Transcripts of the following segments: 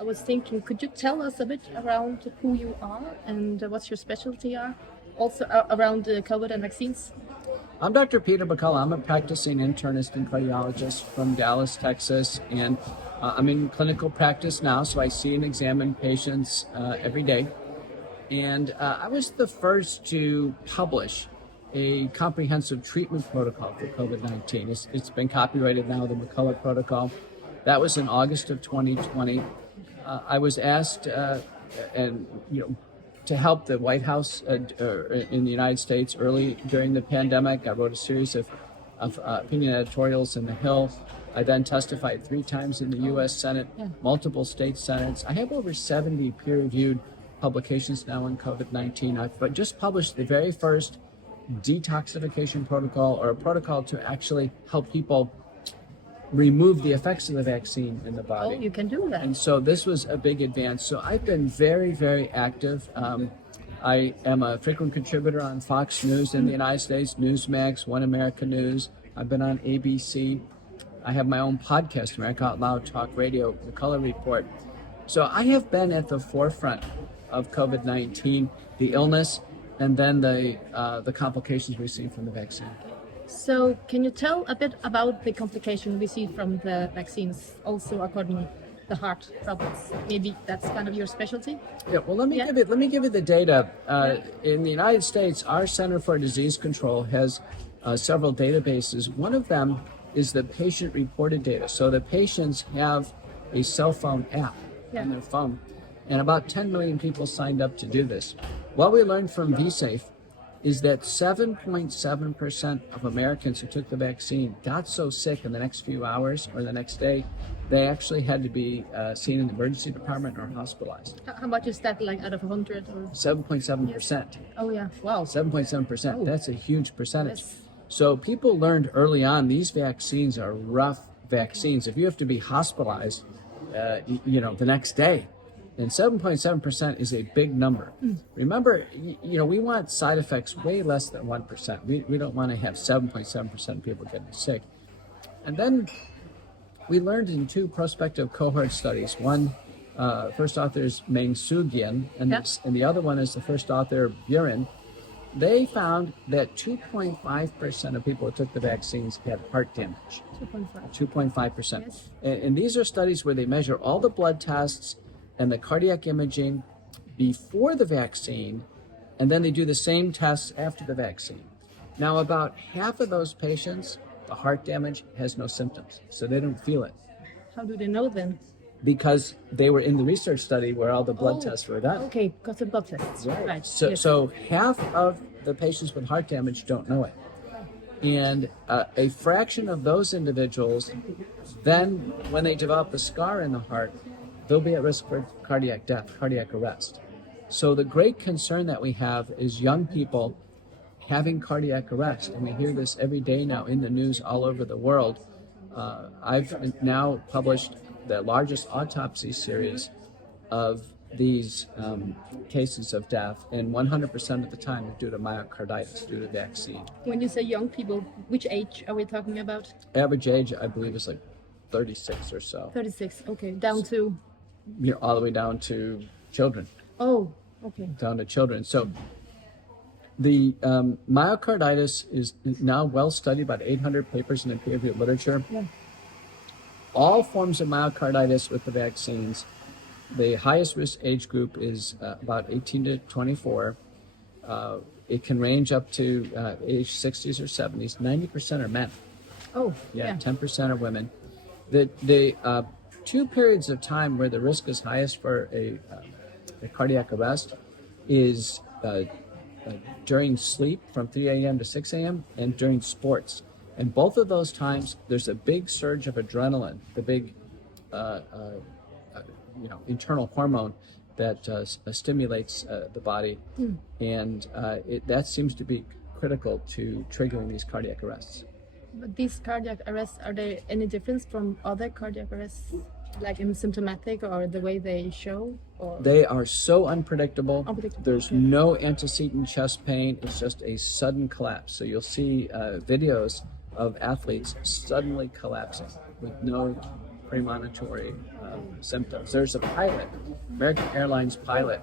I was thinking, could you tell us a bit around who you are and what your specialty are? Also around COVID and vaccines? I'm Dr. Peter McCullough. I'm a practicing internist and cardiologist from Dallas, Texas, and I'm in clinical practice now, so I see and examine patients every day. And I was the first to publish a comprehensive treatment protocol for COVID-19. It's been copyrighted now, the McCullough Protocol. That was in August of 2020. I was asked, to help the White House in the United States early during the pandemic. I wrote a series of opinion editorials in the Hill. I then testified 3 times in the U.S. Senate, multiple state senates. I have over 70 peer-reviewed publications now on COVID-19. I've just published the very first detoxification protocol, or a protocol to actually help people remove the effects of the vaccine in the body. Oh, you can do that. And so this was a big advance. So I've been very, very active. I am a frequent contributor on Fox News in the United States, Newsmax, One America News. I've been on ABC. I have my own podcast, America Out Loud Talk Radio, The Color Report. So I have been at the forefront of COVID-19, the illness, and then the complications we see from the vaccine. So can you tell a bit about the complication we see from the vaccines, also according to the heart problems? Maybe that's kind of your specialty? Yeah, well, let me give you the data. In the United States, our Center for Disease Control has several databases. One of them is the patient-reported data. So the patients have a cell phone app on their phone, and about 10 million people signed up to do this. What we learned from VSafe is that 7.7% of Americans who took the vaccine got so sick in the next few hours or the next day, they actually had to be seen in the emergency department or hospitalized. How much is that, like out of 100? Or 7.7%. Oh yeah, wow. 7.7%. Oh. That's a huge percentage. Yes. So people learned early on these vaccines are rough vaccines. If you have to be hospitalized, the next day, and 7.7% is a big number. Remember, we want side effects way less than 1%. We don't want to have 7.7% of people getting sick. And then we learned in 2 prospective cohort studies. One, first author is Meng Soo-Gyen, and the other one is the first author, Buren. They found that 2.5% of people who took the vaccines had heart damage. 2.5%. Yes. And these are studies where they measure all the blood tests and the cardiac imaging before the vaccine, and then they do the same tests after the vaccine. Now, about half of those patients, the heart damage has no symptoms, so they don't feel it. How do they know then? Because they were in the research study where all the blood tests were done. Okay, got the blood tests. Right. So half of the patients with heart damage don't know it. And a fraction of those individuals, then when they develop a scar in the heart, they'll be at risk for cardiac death, cardiac arrest. So the great concern that we have is young people having cardiac arrest. And we hear this every day now in the news all over the world. I've now published the largest autopsy series of these cases of death, and 100% of the time it's due to myocarditis, due to vaccine. When you say young people, which age are we talking about? Average age, I believe, is like 36 or so. 36, okay. Down to? All the way down to children. Oh, okay. Down to children. So the myocarditis is now well studied, about 800 papers in the peer-reviewed literature. Yeah. All forms of myocarditis with the vaccines, the highest risk age group is about 18 to 24. It can range up to age 60s or 70s. 90% are men. Oh, yeah. 10% are women. The 2 periods of time where the risk is highest for a cardiac arrest is during sleep from 3 a.m. to 6 a.m. and during sports. And both of those times, there's a big surge of adrenaline, the big internal hormone that stimulates the body. And that seems to be critical to triggering these cardiac arrests. But these cardiac arrests, are there any difference from other cardiac arrests, like in symptomatic or the way they show? Or? They are so unpredictable. There's okay. no antecedent chest pain. It's just a sudden collapse. So you'll see videos of athletes suddenly collapsing with no premonitory symptoms. There's a pilot, American Airlines pilot.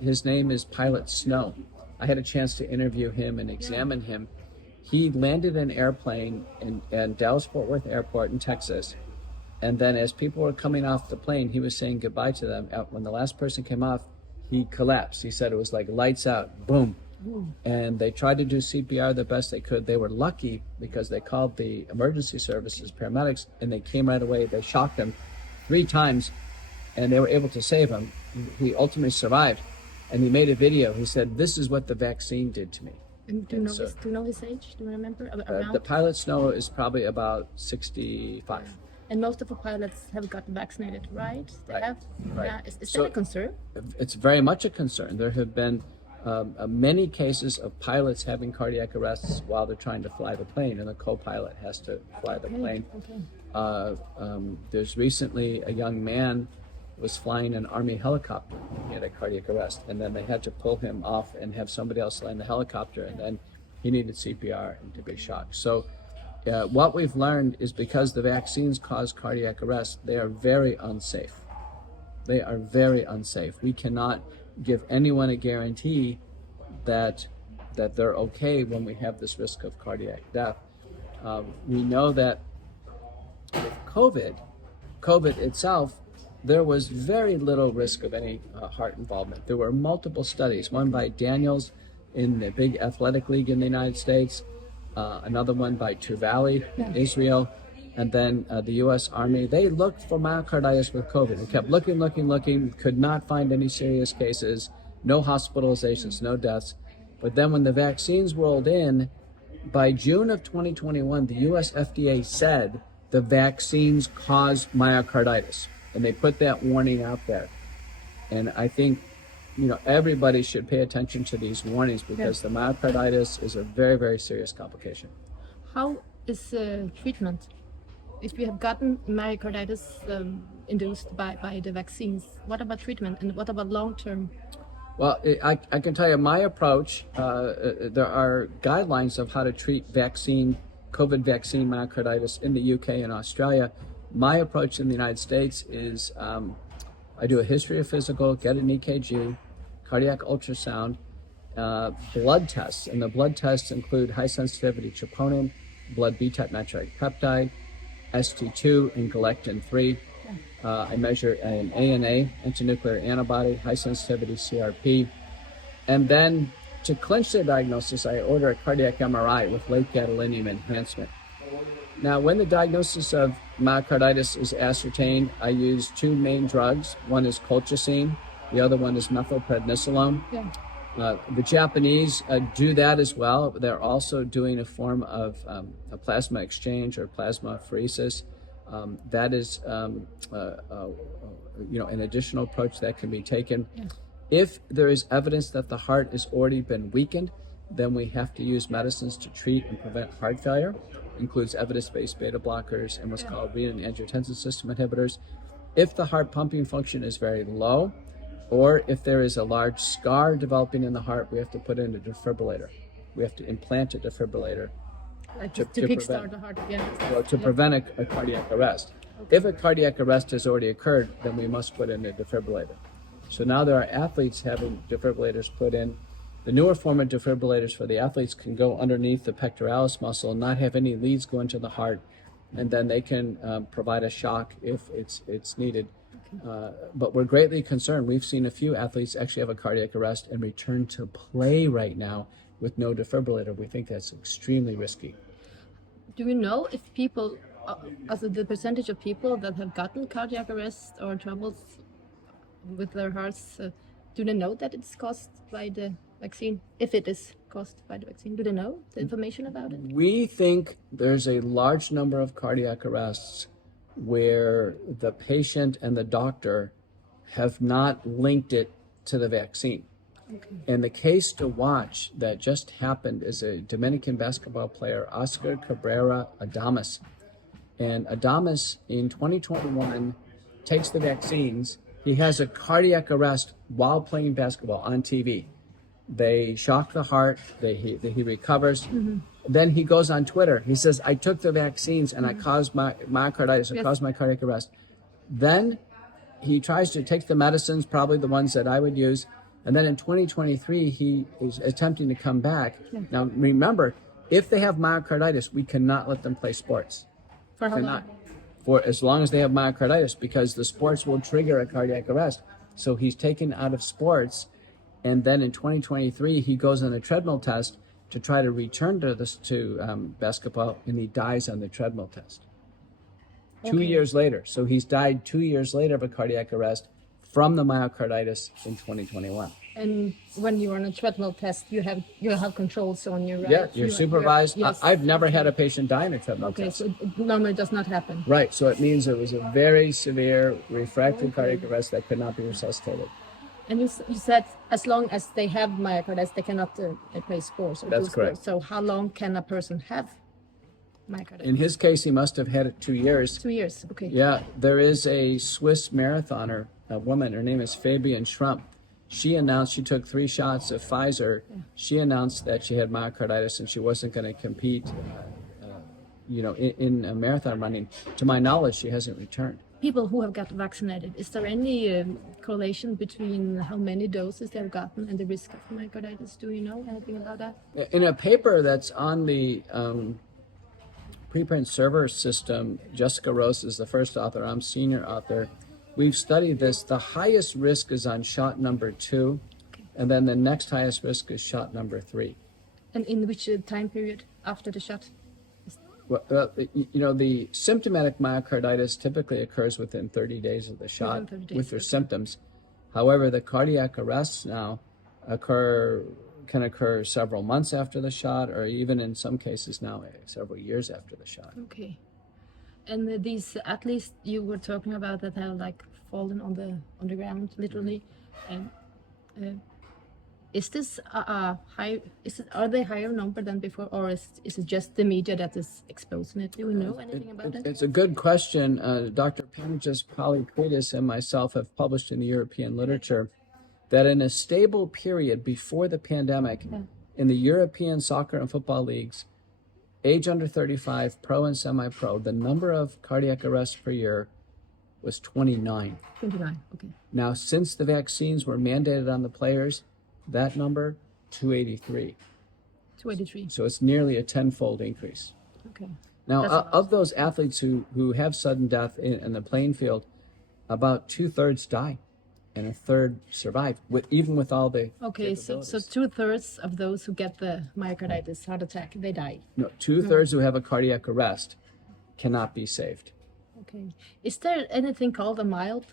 His name is Pilot Snow. I had a chance to interview him and examine him. He landed an airplane in Dallas-Fort Worth Airport in Texas. And then as people were coming off the plane, he was saying goodbye to them. When the last person came off, he collapsed. He said it was like lights out, boom. And they tried to do CPR the best they could. They were lucky because they called the emergency services, paramedics, and they came right away. They shocked him 3 times, and they were able to save him. He ultimately survived, and he made a video. He said, "This is what the vaccine did to me." And do you know his age? Do you remember? The pilot Snow is probably about 65. And most of the pilots have gotten vaccinated, right? They Right. have. Right. Yeah. Is So- that a concern? It's very much a concern. There have been many cases of pilots having cardiac arrests while they're trying to fly the plane, and the co-pilot has to fly the plane. Okay. There's recently a young man was flying an Army helicopter. He had a cardiac arrest, and then they had to pull him off and have somebody else land the helicopter, and then he needed CPR and to be shocked. So what we've learned is because the vaccines cause cardiac arrest, they are very unsafe. They are very unsafe. We cannot give anyone a guarantee that they're okay when we have this risk of cardiac death. We know that with COVID itself, there was very little risk of any heart involvement. There were multiple studies, one by Daniels in the big athletic league in the United States, another one by Truvali in Israel, and then the U.S. Army. They looked for myocarditis with COVID. They kept looking, could not find any serious cases, no hospitalizations, no deaths. But then when the vaccines rolled in, by June of 2021, the U.S. FDA said the vaccines cause myocarditis. And they put that warning out there. And I think, everybody should pay attention to these warnings because the myocarditis is a very, very serious complication. How is treatment? If we have gotten myocarditis induced by the vaccines, what about treatment and what about long-term? Well, I can tell you my approach. There are guidelines of how to treat COVID vaccine myocarditis in the UK and Australia. My approach in the United States is I do a history of physical, get an EKG, cardiac ultrasound, blood tests. And the blood tests include high sensitivity troponin, blood B-type natriuretic peptide, ST2, and galectin-3. I measure an ANA, antinuclear antibody, high sensitivity CRP. And then to clinch the diagnosis, I order a cardiac MRI with late gadolinium enhancement. Now, when the diagnosis of myocarditis is ascertained, I use 2 main drugs. One is colchicine, the other one is methylprednisolone. The Japanese do that as well. They're also doing a form of a plasma exchange or plasmapheresis. That is, an additional approach that can be taken. If there is evidence that the heart has already been weakened, then we have to use medicines to treat and prevent heart failure. Includes evidence-based beta blockers and what's called renin-angiotensin system inhibitors. If the heart pumping function is very low, or if there is a large scar developing in the heart, we have to put in a defibrillator. We have to implant a defibrillator To kickstart the heart again. to prevent a cardiac arrest. If a cardiac arrest has already occurred, then we must put in a defibrillator. So now there are athletes having defibrillators put in. The newer form of defibrillators for the athletes can go underneath the pectoralis muscle and not have any leads go into the heart, and then they can provide a shock if it's needed. But we're greatly concerned. We've seen a few athletes actually have a cardiac arrest and return to play right now with no defibrillator. We think that's extremely risky. Do we know if people, the percentage of people that have gotten cardiac arrest or troubles with their hearts, do they know that it's caused by the vaccine? If it is caused by the vaccine, do they know the information about it? We think there's a large number of cardiac arrests where the patient and the doctor have not linked it to the vaccine. And the case to watch that just happened is a Dominican basketball player, Oscar Cabrera Adames. And Adames in 2021 takes the vaccines. He has a cardiac arrest while playing basketball on TV. They shock the heart. He recovers. then he goes on Twitter. He says, I took the vaccines and I caused my myocarditis, I caused my cardiac arrest. Then he tries to take the medicines, probably the ones that I would use. And then in 2023, he is attempting to come back. Yeah. Now, remember, if they have myocarditis, we cannot let them play sports. For how long? For as long as they have myocarditis, because the sports will trigger a cardiac arrest. So he's taken out of sports. And then in 2023, he goes on a treadmill test to try to return to basketball, and he dies on the treadmill test. Okay. 2 years later. So he's died 2 years later of a cardiac arrest from the myocarditis in 2021. And when you're on a treadmill test, you have controls on your right? Yeah, you're supervised. Yes. I've never had a patient die in a treadmill test. Okay, so it normally does not happen. Right, so it means it was a very severe refractory cardiac arrest that could not be resuscitated. And you said as long as they have myocarditis, they cannot play sports. Or That's correct. So how long can a person have myocarditis? In his case, he must have had it 2 years. 2 years, okay. Yeah, there is a Swiss marathoner, a woman, her name is Fabian Schrump. She announced she took 3 shots of Pfizer. Yeah. She announced that she had myocarditis and she wasn't going to compete, in a marathon running. To my knowledge, she hasn't returned. People who have got vaccinated, is there any correlation between how many doses they have gotten and the risk of myocarditis? Do you know anything about that? In a paper that's on the preprint server system, Jessica Rose is the first author, I'm senior author. We've studied this. The highest risk is on shot number 2, okay. And then the next highest risk is shot number 3. And in which time period after the shot? Well, the symptomatic myocarditis typically occurs within 30 days of the shot with their symptoms. However, the cardiac arrests now can occur several months after the shot, or even in some cases now several years after the shot. Okay. And these athletes you were talking about that have fallen on the ground literally, and is this a high? Are they higher number than before, or is it just the media that is exposing it? Do we know anything about that? It's a good question. Dr. Panagis Polypridis and myself have published in the European literature that in a stable period before the pandemic, in the European soccer and football leagues, age under 35, pro and semi-pro, the number of cardiac arrests per year was 29. 29, okay. Now, since the vaccines were mandated on the players, that number, 283. 283. So it's nearly a 10-fold increase. Okay. Now, of those athletes who have sudden death in the playing field, about 2/3 die, and 1/3 survive, even with all the Okay, so 2/3 of those who get the myocarditis heart attack, they die. No, 2/3 who have a cardiac arrest cannot be saved. Okay. Is there anything called a mild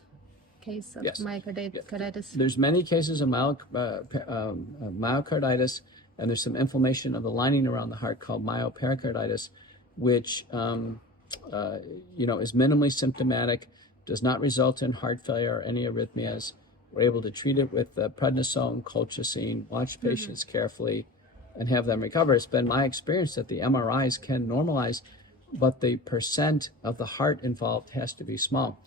case of Yes. myocarditis? There's many cases of myocarditis, and there's some inflammation of the lining around the heart called myopericarditis, which is minimally symptomatic, does not result in heart failure or any arrhythmias. We're able to treat it with prednisone, colchicine, watch patients carefully, and have them recover. It's been my experience that the MRIs can normalize, but the percent of the heart involved has to be small.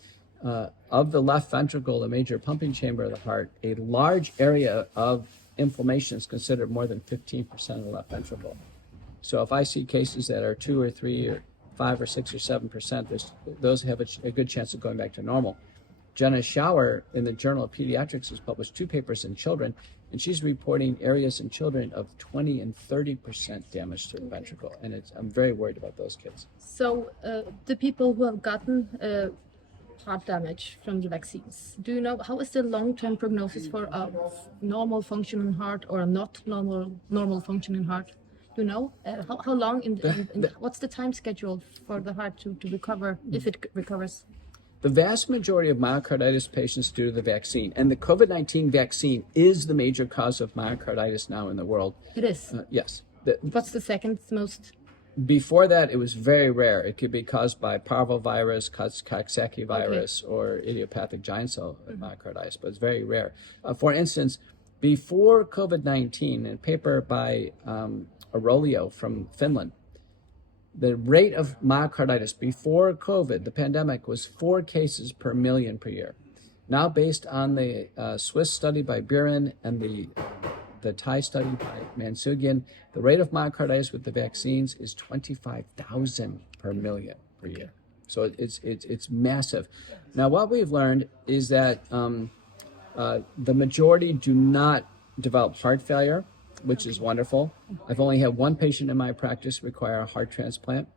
Of the left ventricle, the major pumping chamber of the heart, a large area of inflammation is considered more than 15% of the left ventricle. So if I see cases that are 2 or 3 or 5 or 6 or 7%, those have a good chance of going back to normal. Jenna Schauer in the Journal of Pediatrics has published 2 papers in children, and she's reporting areas in children of 20 and 30% damage to the ventricle, and I'm very worried about those kids. So the people who have gotten heart damage from the vaccines, do you know how is the long-term prognosis for a normal functioning heart or a not normal functioning heart? Do you know how long what's the time schedule for the heart to recover, if it recovers? The vast majority of myocarditis patients due to the vaccine, and the COVID-19 vaccine is the major cause of myocarditis now in the world. It is? Yes. What's the second most? Before that, it was very rare. It could be caused by parvovirus, Koppseting virus, or idiopathic giant cell myocarditis, but it's very rare. For instance, before COVID-19, in a paper by Aurelio from Finland, the rate of myocarditis before COVID, the pandemic, was 4 cases per million per year. Now, based on the Swiss study by Buren and the the Thai study by Mansugian, the rate of myocarditis with the vaccines is 25,000 per million per year. So it's massive. Now, what we've learned is that the majority do not develop heart failure, which is wonderful. I've only had one patient in my practice require a heart transplant,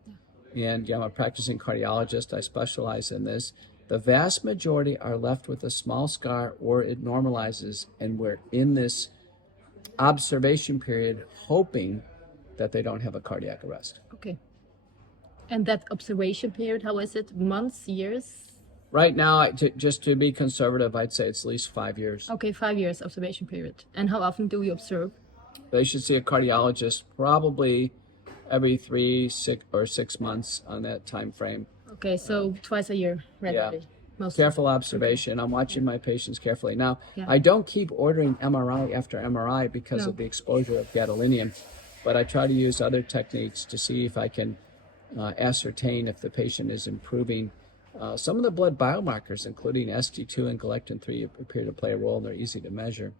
and I'm a practicing cardiologist. I specialize in this. The vast majority are left with a small scar, or it normalizes, and we're in this observation period hoping that they don't have a cardiac arrest. Okay. And that observation period, how is it? Months, years? Right now, just to be conservative, I'd say it's at least 5 years. Okay, 5 years observation period. And how often do you observe? They should see a cardiologist probably every 6 months on that time frame. Okay, so twice a year, regularly. Mostly. Careful observation. I'm watching my patients carefully. Now, Yeah. I don't keep ordering MRI after MRI because of the exposure of gadolinium, but I try to use other techniques to see if I can ascertain if the patient is improving. Some of the blood biomarkers, including ST2 and galectin-3, appear to play a role, and they're easy to measure.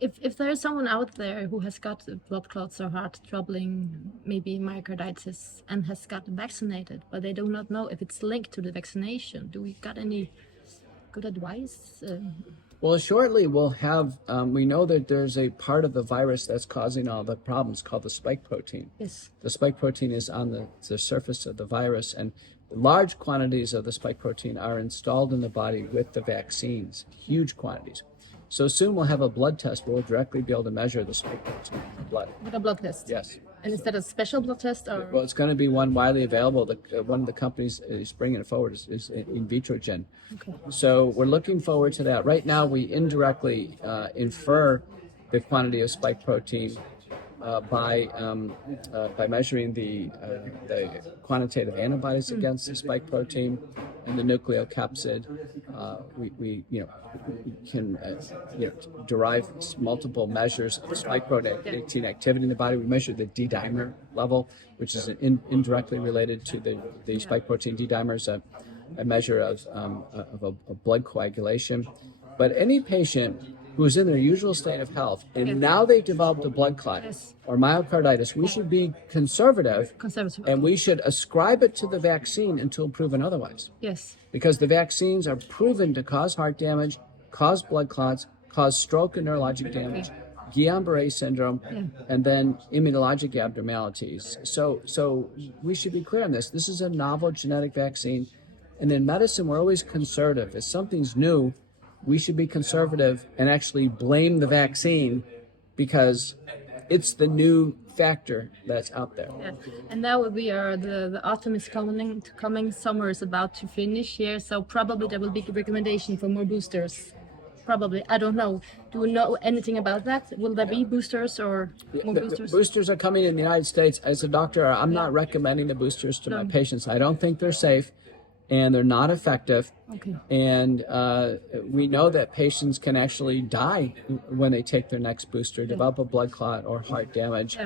If there is someone out there who has got blood clots or heart troubling, maybe myocarditis, and has got vaccinated, but they do not know if it's linked to the vaccination, do we got any good advice? Well, shortly we'll have, we know that there's a part of the virus that's causing all the problems called the spike protein. Yes. The spike protein is on the surface of the virus, and large quantities of the spike protein are installed in the body with the vaccines, huge quantities. So soon we'll have a blood test where we'll directly be able to measure the spike protein in the blood. With a blood test? Yes. And is that a special blood test? Or? Well, it's going to be one widely available. One of the companies is bringing it forward is in Vitrogen. Okay. So we're looking forward to that. Right now, we indirectly infer the quantity of spike protein by measuring the quantitative antibodies against the spike protein and the nucleocapsid. We can derive multiple measures of spike protein activity in the body. We measure the D-dimer level, which is indirectly related to the spike protein. D-dimer is a measure of a blood coagulation. But any patient who is in their usual state of health, and now they've developed a blood clot or myocarditis, we should be conservative, and we should ascribe it to the vaccine until proven otherwise. Yes. Because the vaccines are proven to cause heart damage, cause blood clots, cause stroke and neurologic damage, Guillain-Barré syndrome, and then immunologic abnormalities. So we should be clear on this. This is a novel genetic vaccine, and in medicine, we're always conservative. If something's new, we should be conservative and actually blame the vaccine because it's the new factor that's out there. Yeah. And now we are, the autumn is coming, summer is about to finish here, so probably there will be a recommendation for more boosters. Probably, I don't know. Do you know anything about that? Will there be boosters or more boosters? Boosters are coming in the United States. As a doctor, I'm not recommending the boosters to my patients. I don't think they're safe, and they're not effective. Okay. And we know that patients can actually die when they take their next booster, develop a blood clot or heart damage.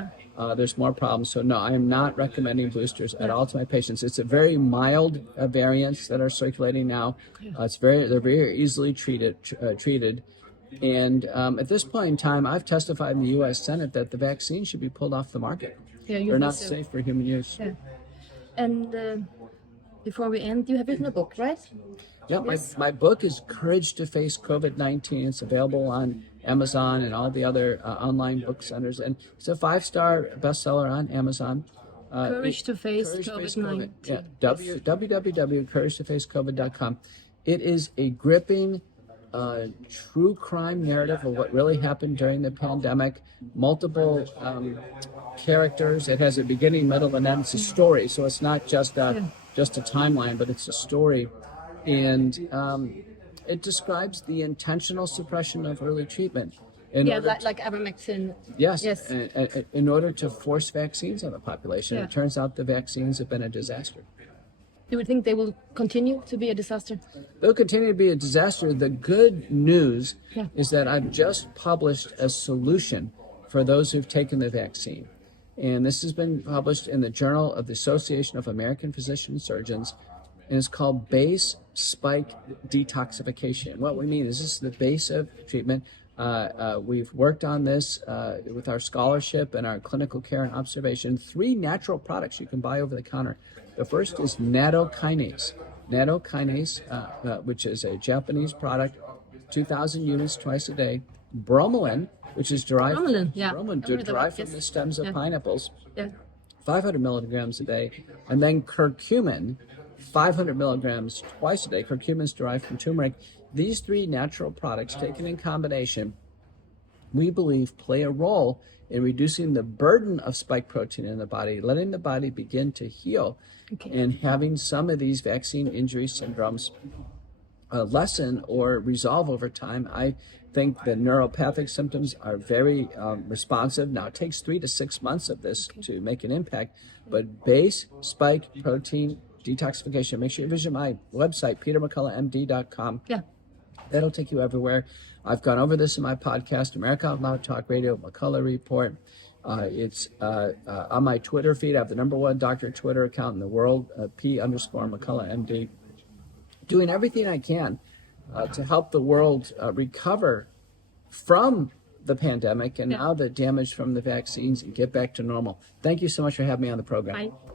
There's more problems. So no, I am not recommending boosters at all to my patients. It's a very mild variants that are circulating now. They're very easily treated. And at this point in time, I've testified in the U.S. Senate that the vaccine should be pulled off the market. They're not safe for human use. Yeah. And before we end, you have written a book, right? Yeah, my book is Courage to Face COVID-19. It's available on Amazon and all the other online book centers. And it's a 5-star bestseller on Amazon. Courage to Face COVID-19. Yeah, www.couragetofacecovid.com. It is a gripping true crime narrative of what really happened during the pandemic. Multiple characters. It has a beginning, middle, and end. It's a story, so it's not just a timeline, but it's a story. And it describes the intentional suppression of early treatment. Like ivermectin. Yes. In order to force vaccines on the population. It turns out the vaccines have been a disaster. Do you think they will continue to be a disaster? They'll continue to be a disaster. The good news is that I've just published a solution for those who've taken the vaccine. And this has been published in the Journal of the Association of American Physician Surgeons, and it's called base spike detoxification. What we mean is this is the base of treatment. We've worked on this with our scholarship and our clinical care and observation. 3 natural products you can buy over the counter. The first is nattokinase. Nattokinase, which is a Japanese product, 2,000 units twice a day. Bromelain, which is derived, derived from the stems of pineapples, 500 milligrams a day. And then curcumin, 500 milligrams twice a day. Curcumin is derived from turmeric. These 3 natural products taken in combination, we believe, play a role in reducing the burden of spike protein in the body, letting the body begin to heal, and having some of these vaccine injury syndromes lessen or resolve over time. I think the neuropathic symptoms are very responsive. Now, it takes 3 to 6 months of this to make an impact, but base spike protein detoxification, make sure you visit my website, petermcculloughmd.com. That'll take you everywhere. I've gone over this in my podcast, America Out Loud Talk Radio, McCullough Report. It's on my Twitter feed. I have the #1 doctor Twitter account in the world, P_McCulloughMD. Doing everything I can to help the world recover from the pandemic and now the damage from the vaccines and get back to normal. Thank you so much for having me on the program. Bye.